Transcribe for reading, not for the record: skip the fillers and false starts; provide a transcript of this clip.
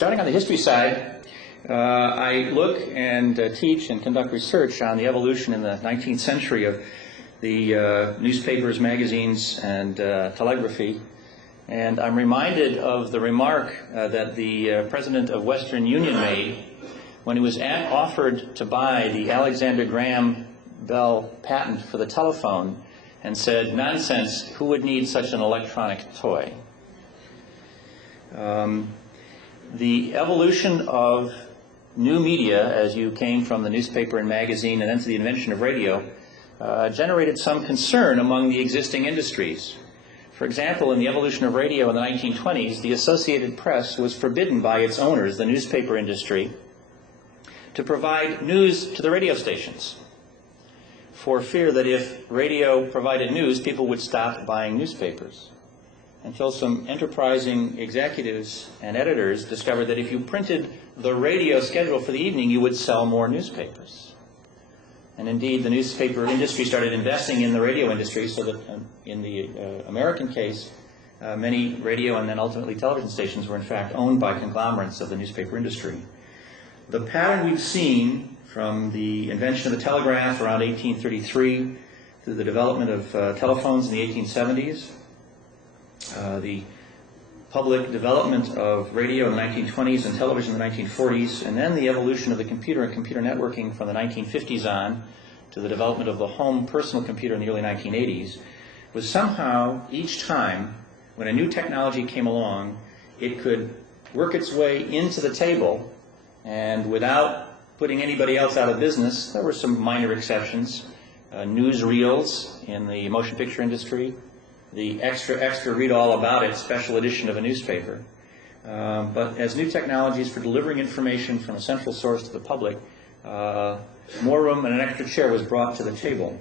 Starting on the history side, I look and teach and conduct research on the evolution in the 19th century of the newspapers, magazines, and telegraphy. And I'm reminded of the remark that the president of Western Union made when he was offered to buy the Alexander Graham Bell patent for the telephone, and said, "Nonsense, who would need such an electronic toy?" The evolution of new media, as you came from the newspaper and magazine and then to the invention of radio, generated some concern among the existing industries. For example, in the evolution of radio in the 1920s, the Associated Press was forbidden by its owners, the newspaper industry, to provide news to the radio stations, for fear that if radio provided news, people would stop buying newspapers. Until some enterprising executives and editors discovered that if you printed the radio schedule for the evening, you would sell more newspapers. And indeed, the newspaper industry started investing in the radio industry, so that in the American case, many radio and then ultimately television stations were in fact owned by conglomerates of the newspaper industry. The pattern we've seen from the invention of the telegraph around 1833 through the development of telephones in the 1870s, the public development of radio in the 1920s and television in the 1940s, and then the evolution of the computer and computer networking from the 1950s on to the development of the home personal computer in the early 1980s, was somehow each time when a new technology came along, it could work its way into the table, and without putting anybody else out of business. There were some minor exceptions. Newsreels in the motion picture industry, the extra read all about it special edition of a newspaper. But as new technologies for delivering information from a central source to the public, more room and an extra chair was brought to the table.